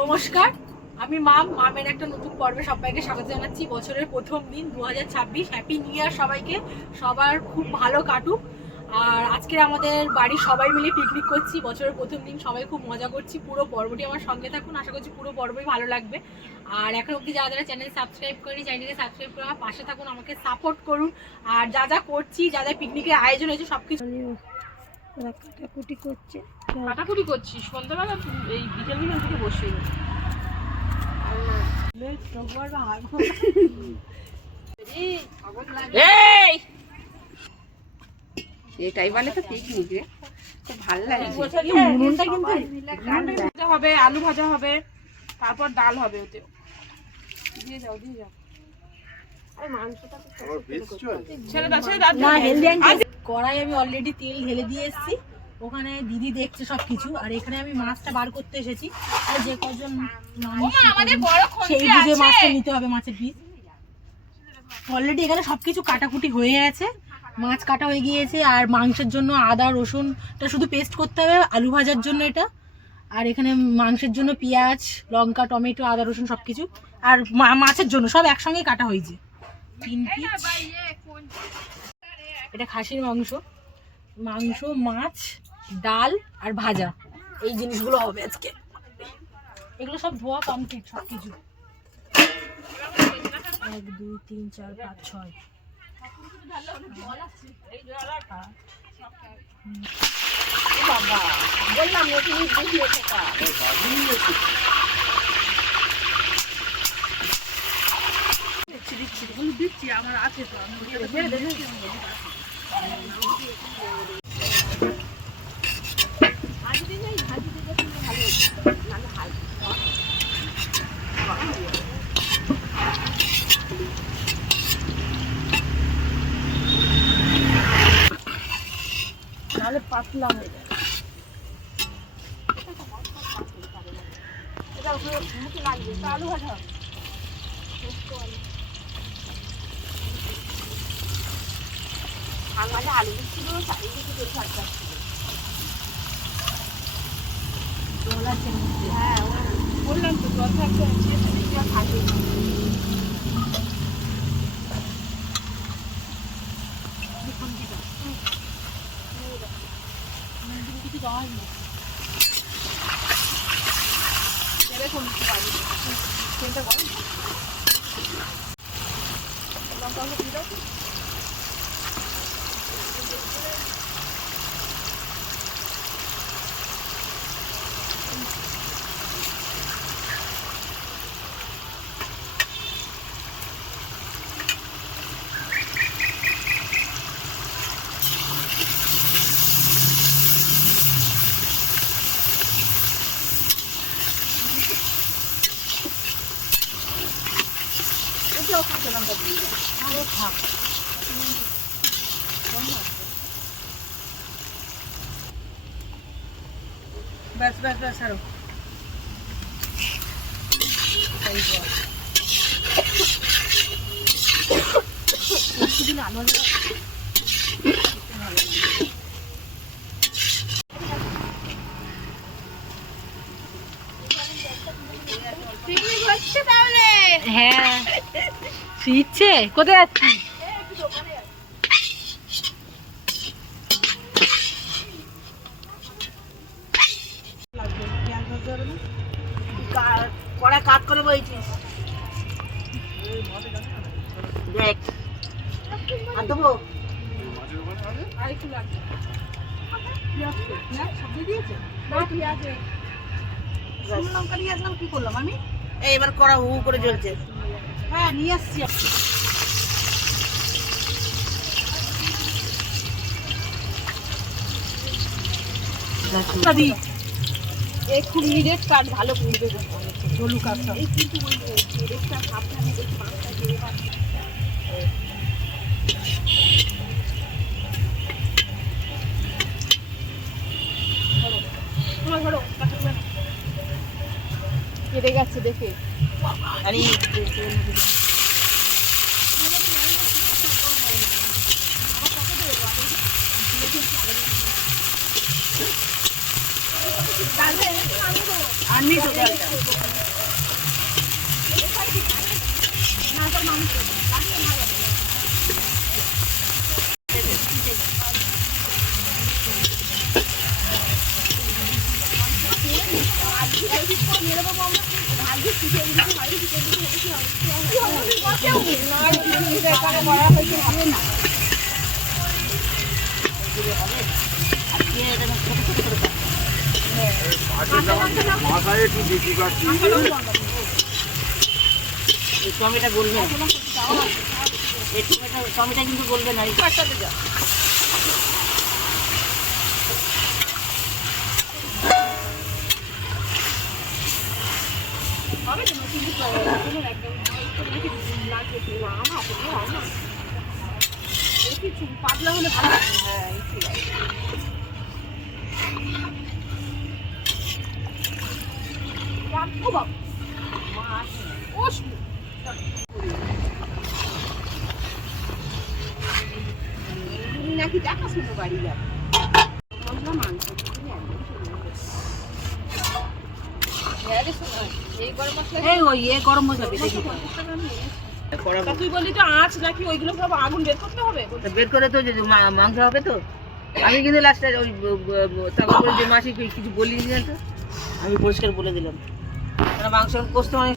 নমস্কার, আমি মামের একটা নতুন পর্বে সবাইকে স্বাগত জানাচ্ছি। বছরের প্রথম দিন 2026, হ্যাপি নিউ ইয়ার সবাইকে। সবার খুব ভালো কাটুক। আর আজকে আমাদের বাড়ির সবাই মিলে পিকনিক করছি। বছরের প্রথম দিন সবাই খুব মজা করছি। পুরো পর্বটি আমার সঙ্গে থাকুন, আশা করছি পুরো পর্বই ভালো লাগবে। আর এখন অবধি যারা যারা চ্যানেল সাবস্ক্রাইব করেনি, চ্যানেলকে সাবস্ক্রাইব করে আমার পাশে থাকুন, আমাকে সাপোর্ট করুন। আর যা যা করছি, যা যা পিকনিকের আয়োজন হয়েছে সব কিছু কাটাকুটি করছে। কাটাকুটি করছি সন্ধ্যাবেলা, এই বিকেল বিকেল থেকে বসে এটাই বলে তো পিকনিক রে, খুব ভালো লাগে। হবে, আলু ভাজা হবে, তারপর ডাল হবে। ওতে দিয়ে যাও কড়াই আমি অলরেডি তেল ঢেলে দিয়ে এসেছি। ওখানে দিদি দেখছে সবকিছু, আর এখানে আমি মাছটা বার করতে এসেছি। আর যে কজন সেই বুঝে মাছটা নিতে হবে, মাছের পিস। অলরেডি এখানে সবকিছু কাটাকুটি হয়ে আছে, মাছ কাটা হয়ে গিয়েছে। আর মাংসের জন্য আদা রসুনটা শুধু পেস্ট করতে হবে, আলু ভাজার জন্য এটা। আর এখানে মাংসের জন্য পেঁয়াজ, লঙ্কা, টমেটো, আদা রসুন সবকিছু। আর মাছের জন্য সব একসঙ্গেই কাটা হয়েছে। 3 পিস। এটা খাসির মাংস, মাছ, ডাল আর ভাজা, এই জিনিসগুলো হবে আজকে। এগুলো সব ধোয়া কমপ্লিট সবকিছু। 1 2 3 4 5 6 বাবা বললাম দিচ্ছি আমার আছে তো, আমি নাহলে পাতলা হয়ে যায়। আলু ভাজা আলু দিচ্ছিল, চারিদিকে ছিল। হ্যাঁ বললাম তো, জল থাকবে থাকে। কিছু দেওয়া হয়নি। দেখুন তেলটা গরম, লঙ্কা দিয়ে দাও। ব্যাস ব্যাস ব্যাস আরো আলু হ্যাঁ ইচ্ছে। কোথায় যাচ্ছি? কড়া কাট করে বইছিস দেখ, আর দেবো আর একটু লাগবে। সবজি দিয়েছে লঙ্কা নিয়ে আসলাম, কি করলাম আমি? এবার কড়া হু করে জ্বলছে। হ্যাঁ নিয়ে আসছি। খুব নিরেট কাঠ, ভালো পুড়বে জলু কাঠটা। কিন্তু সাবধানে দেখি মাছটা দিয়ে কেটে গেছে দেখে। আনবি তো জলটা। টমেটো গলবে না, এই টমেটো কিন্তু গলবে না। পাতলা হলে ভালো লাগে। হ্যাঁ নাকি দেখাশোনা বাড়ি যাবে মশলা মাংস গরম মশলা বেটে দিতে হবে। তুই বললি তো আঁচ নাকি ওইগুলো সব আগুন বের করতে হবে? বের করে তো যে মাংস হবে তো। আমি কিন্তু লাস্টে ওই তারপর যে মাসি কিছু বলিনি না তো, আমি পরিষ্কার বলে দিলাম। মাংস কষ্ট মানে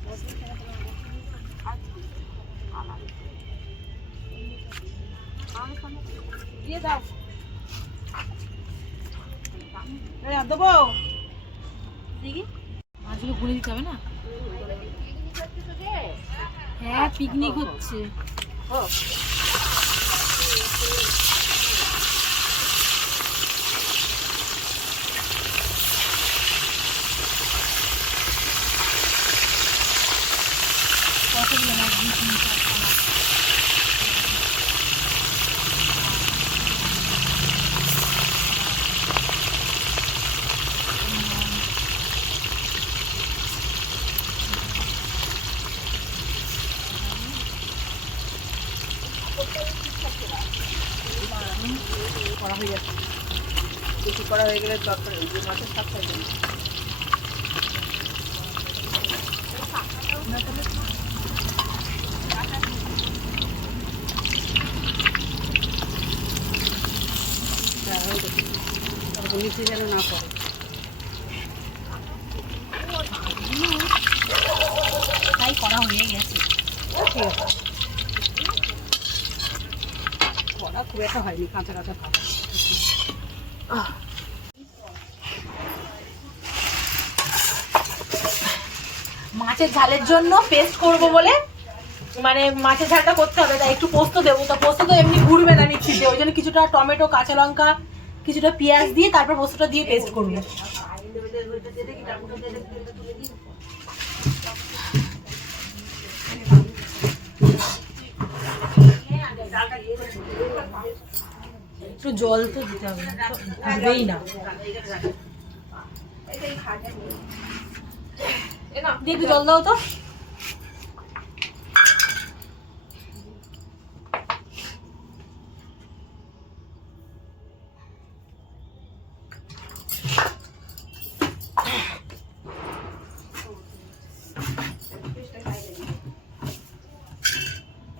দিয়ে দাও। দেবো দেখি মাছগুলো ভুলে দিতে হবে না। হ্যাঁ পিকনিক হচ্ছে। কতগুলো মাছ? 2, 3, 4 মাছ। করা হয়ে যাচ্ছে, কিছু করা হয়ে গেলে তরকারি মাছের স্বাদ হয়ে যাবে। নিচে যেন না পড়ে। তাই করা হয়ে গেছে। ঠিক আছে, করা খুব একটা হয়নি, কাঁচা কাঁচা খাওয়া। মাছের ঝালের জন্য পেস্ট করব বলে, মানে মাছের ঝালটা করতে হবে, তাই একটু পোস্ত দেবো। তো পোস্ত তো এমনি ঘুরবে না মিক্সিতে, ওই জন্য কিছুটা টমেটো, কাঁচা লঙ্কা, কিছুটা পেঁয়াজ দিয়ে তারপর পোস্তটা দিয়ে পেস্ট করবো। একটু জল তো দিতে হবে, দিবেই না। দিয়ে একটু জল দাও তো।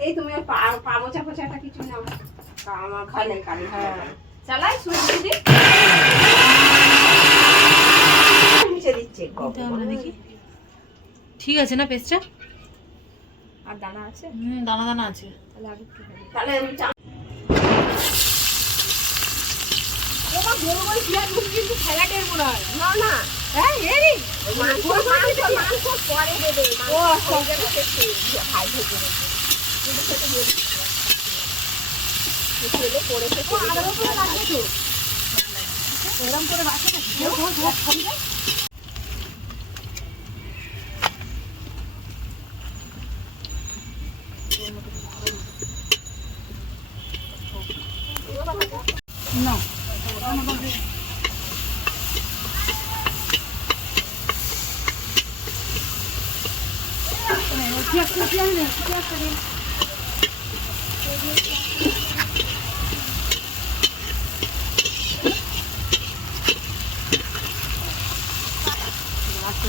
এই তুমি পা মোচা ফোচাটা কিছু নাও, আমার খালে কারে। হ্যাঁ চালাই সুইচ দিদি মুছে দিচ্ছে। দেখি ঠিক আছে না পেস্টটা? আর দানা আছে? দানা দানা আছে। তাহলে আর একটু হবে। তাহলে আমি তোমার বড় বড় পেঁয়াজ কিন্তু স্যালাডের মনে হয়। না না, হ্যাঁ এরি মাংস পরে দেবে। ও সঙ্গে রেখেছি হাই ভেজে রেখে কিন্তু সেটা দিয়ে তেলে পড়েছে। আরো করে লাগবে তো এরকম করে বাকি না কেউ ধর ধর খাবি না। না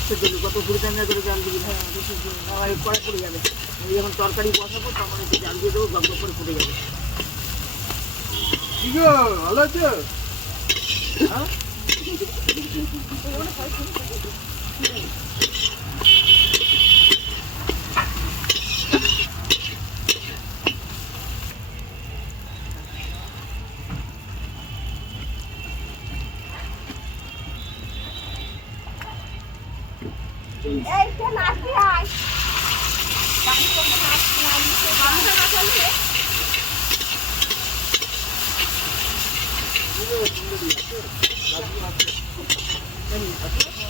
সেদ্ধ করবি, কত দূরে টাঙ্গা করে জাল দিবি, আমার কড়া পড়ে যাবে। আমি যখন তরকারি বসাবো তখন একটু জাল দিয়ে দেবো, গপ গপ করে ফুটে যাবে। কি গো, ভালো আছো? হ্যাঁ? এই তো নাচতে আয় বাড়ি করতে নাচতে বাংলা না চলছে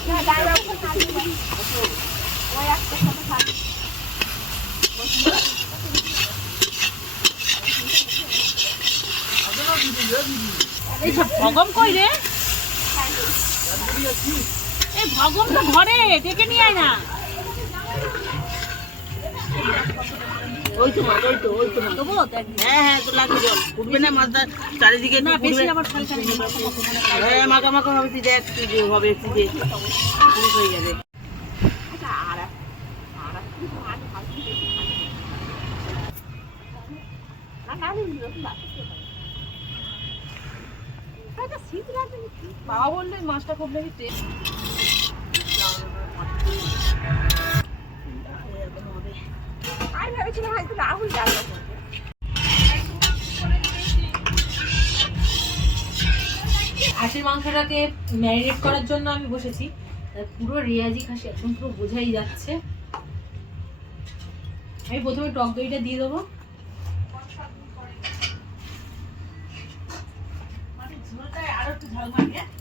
না দাঁড়া ওখানে নাচবে ওই একটা সাথে থাকবে এই সব ভগম কই রে? এই ভগম তো ঘরে, ডেকে নিয়ে আয় না। ওই তো মাছ, ওই তো মাছ। দেবো দেখ। হ্যাঁ হ্যাঁ, তো লাগবে জল, উঠবে না মাছটা চারিদিকে না একটু বেশি ফুটবে। আবার খালি খালি হ্যাঁ, মাখা মাখা হবে, তুই দেখ তুই যে হবে, তুই যে ঠিক হয়ে যাবে। বাবা বললো মাছটা খুব নাকি টেস্ট আমি ভেবেছিলাম হয়তো রাহুল জানলো খাসির মাংসটাকে ম্যারিনেট করার জন্য আমি বসেছি। পুরো রেয়াজি খাসি এখন পুরো বোঝাই যাচ্ছে। আমি প্রথমে টক দইটা দিয়ে দেবো,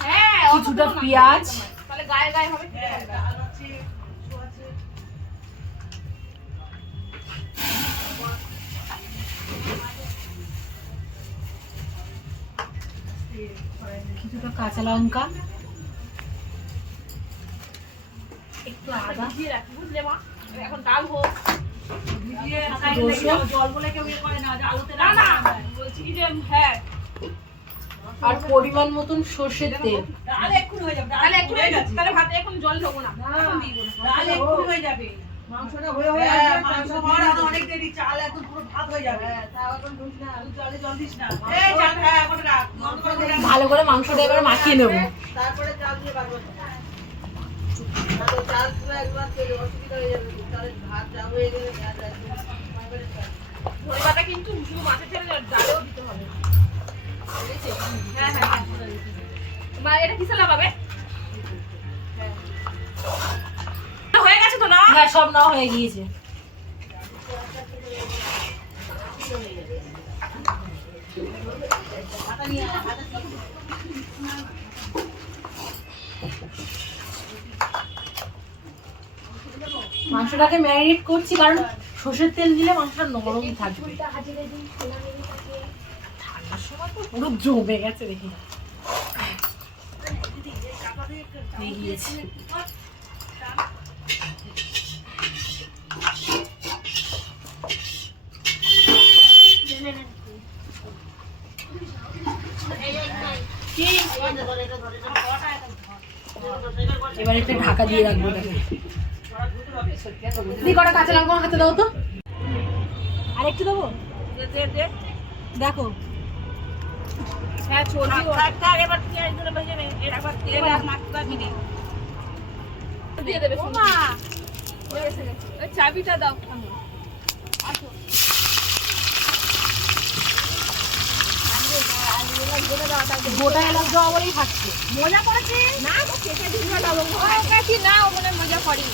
হ্যাঁ কিছুটা পেঁয়াজ, তাহলে গায়ে গায়ে হবে কিছুটা কাঁচা লঙ্কা, একটু আদা, ভিজিয়ে রাখি বুঝলে মা এখন ডাল হোক রসুন জল বলে কেউ ইয়ে করে না যে আলুতে না না বলছি কি যে হ্যাঁ আর পরিমাণ মতন সর্ষের তেল। ডাল এক্ষুনি হয়ে যাবে ডাল এক্ষুনি হয়ে যাবে তাহলে ভাতে এখন জল দেবো না এখন দিয়ে দেবো ডাল এক্ষুনি হয়ে যাবে মাংসটা হয়ে হয়ে আসবে, মাংস হওয়ার আরো অনেক দেরি, চাল একদম পুরো ভাত হয়ে যাবে। তাও এখন ঢুস না, জলে জল দিস না। এই চাল হ্যাঁ এখন রাখ বন্ধ করে দে ভালো করে মাংসটা এবার মাখিয়ে নেবো। তারপরে চাল দিয়ে বাড়বো। তাহলে চাল পুরো একবার তেলে অসুবিধা হয়ে যাবে, তাহলে ভাত যা হয়ে গেলে ভাত একদম একবারে চাল। ধনে পাতা কিন্তু শুধু মাছের ছেড়ে ডালেও দিতে হবে হ্যাঁ হ্যাঁ মা এটা কিসে লাগাবে হয়ে গেছে তো না হ্যাঁ সব না হয়ে গিয়েছে। মাংসটাকে ম্যারিনেট করছি কারণ সর্ষের তেল দিলে মাংসটা নরম থাকবে। ঠান্ডার সময় তো পুরো জমে গেছে দেখি গিয়েছে। এবার একটা ঢাকা দিয়ে রাখবো এটাকে। দি কটা কাঁচা লঙ্কা আমার হাতে দাও তো, আর একটু দেবো দেখো। হ্যাঁ চলবি আর এবার পেঁয়াজ গুলো ভেজে নে এর একবার তেল আর মাছটা দিবি দিয়ে দেবে মা ওই এসে গেছে ওই চাবিটা দাও আসো গোটা এলাচ দেওয়া বলেই থাকছে। মজা করেছে না তো কেটে দিন না লবঙ্গ কাটি না ও মনে মজা করি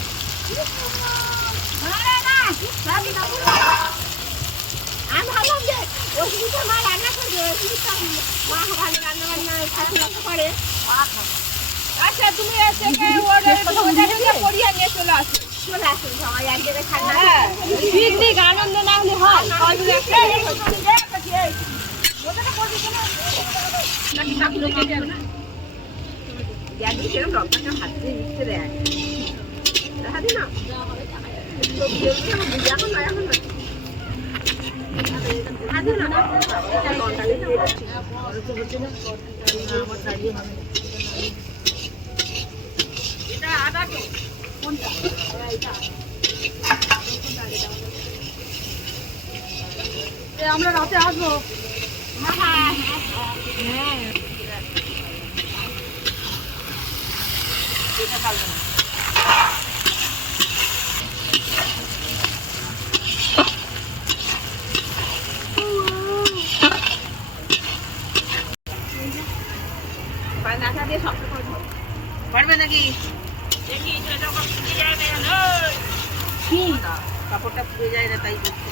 না না চাবি দাও আমি ভাবলাম যে অসুবিধা মা রান্না করবে অসুবিধা মা ভালো রান্না বান্না করে আচ্ছা তুমি এসে ওদের পড়িয়ে নিয়ে চলে আসো সবাই এক জায়গায় খান্না পিকনিক আনন্দ না হলে হয় নাকি কাকুলো কেটে না দেখবি সেরকম লঙ্কাটা হাত দিয়ে মিশতে দেয় দেখা দি না এখন না এখন না আদে না লঙ্কা দিয়ে এটা আদা তো আমরা রাতে আসবো। পারবে নাকি? কি কাপড়টা পুড়ে যায় না তাই করছি।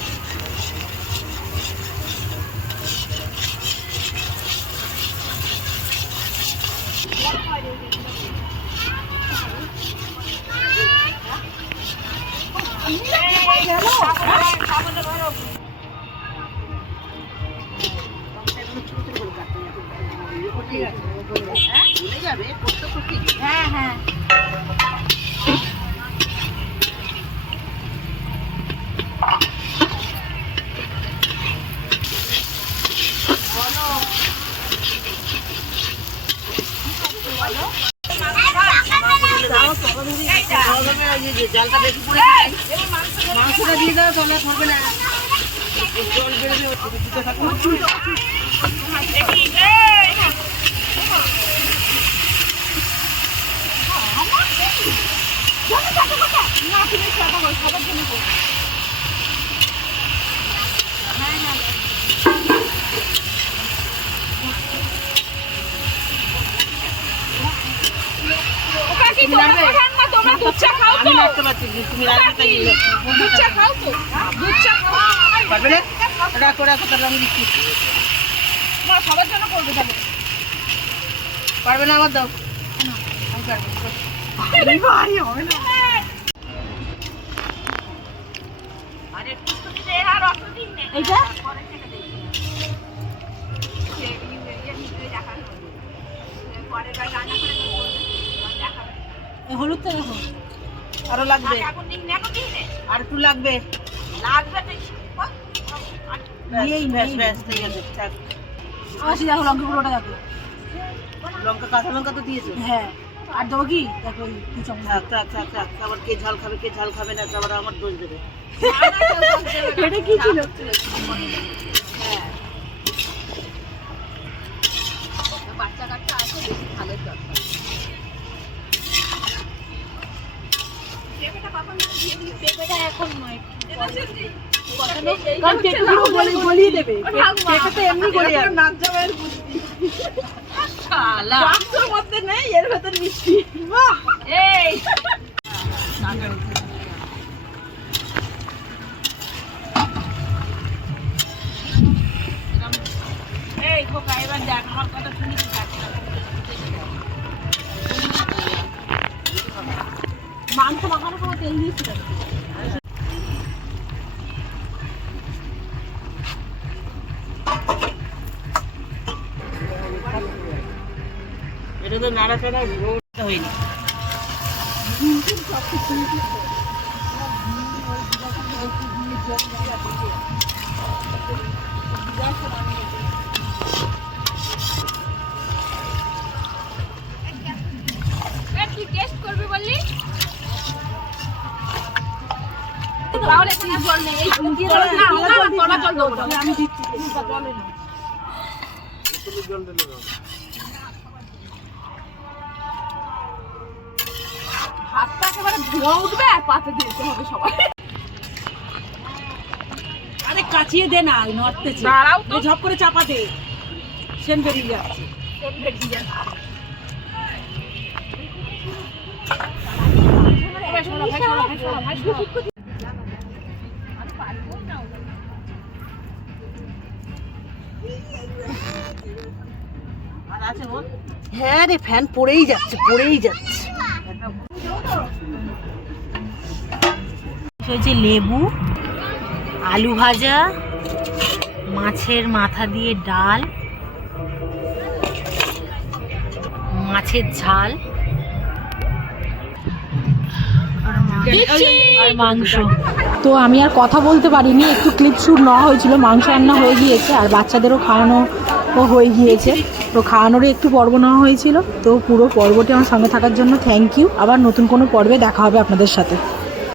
ভুলে যাবে করতে করতে। হ্যাঁ হ্যাঁ জালটা বেশি পড়ে মাংসটা দিয়ে দাও তাহলে থাকবে না। জল বেরোবে দিতে থাকো। তোমরা দুধ চা খাও তো? আমি রাখতে পারছি তুমি রাখতে তাই দুধ চা খাও তো? দুধ চা খাও? পারবে না? রাখো রাখো তাহলে আমি দিচ্ছি। না, সবার জন্য করবে তাহলে। পারবে না আমার দাও। আমি পারবো। আরে তুমি দে আর অত দিন নে। এইটা এই হলুদটা দেখো আরো লাগবে, এখন দিন নে, এখন দিন নে। আর একটু লাগবে। লাগবে তো নিয়েই ব্যাস নেই। ব্যাস ঠিক আছে থাক। আসি দেখো লঙ্কা গুঁড়োটা দেখো। লঙ্কা কাঁচা লঙ্কা তো দিয়েছো। হ্যাঁ আর দেবো কি দেখো এই দু চামচ। থাক থাক থাক থাক। আবার কে ঝাল খাবে কে ঝাল খাবে না আবার আমার দোষ দেবে। এটা কি ছিল? বাচ্চা কাচ্চা আছে, বেশি ভালো দরকার। পেঁপেটা এখন নয় কারণ পেঁপেগুলো গলিয়ে দেবে। পেঁপে তো এমনি গলে যাবে। শালা বাক্সের মধ্যে নেই, এর ভেতর মিষ্টি। এই এই খোকা এবার দেখ আমার কথা শুনি কি কাটছে। মাংস মাখানোর সময় তেল দিয়েছিল। এটা তো নাড়াচাড়া রোডটা হয়নি। তুই টেস্ট করবি বললি? তাহলে তুই জল নেই, এই জল না, তোরা জল দেবো না। আমি দিচ্ছি জলে না। হাতটা একেবারে ধোঁয়া উঠবে আর পাতে দিতে হবে সবাই। আরে কাচিয়ে দে না নড়তেছে। দাঁড়াও তো। এই ঝপ করে চাপা দে, সেন বেরিয়ে যাচ্ছে। আর আছে বল। হ্যাঁ রে ফ্যান পড়েই যাচ্ছে পড়েই যাচ্ছে। হচ্ছে লেবু, আলু ভাজা, মাছের মাথা দিয়ে ডাল, মাছের ঝাল আর মাংস। তো আমি আর কথা বলতে পারিনি, একটু ক্লিপ শুট নেওয়া হয়েছিল। মাংস রান্না হয়ে গিয়েছে আর বাচ্চাদেরও খাওয়ানো ও হয়ে গিয়েছে। তো খাওয়ানোরই একটু পর্ব নেওয়া হয়েছিল। তো পুরো পর্বটি আমার সঙ্গে থাকার জন্য থ্যাংক ইউ। আবার নতুন কোনো পর্বে দেখা হবে আপনাদের সাথে।